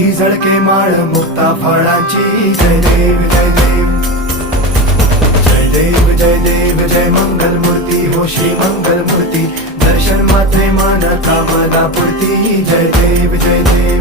ही झळके माळ मुक्ता फळाची. जय देव जय देव जय देव जय देव जय मंगल मूर्ती हो श्री मंगल मूर्ती. दर्शन मात्रे मन कामना पूर्ती. जय देव जय देव.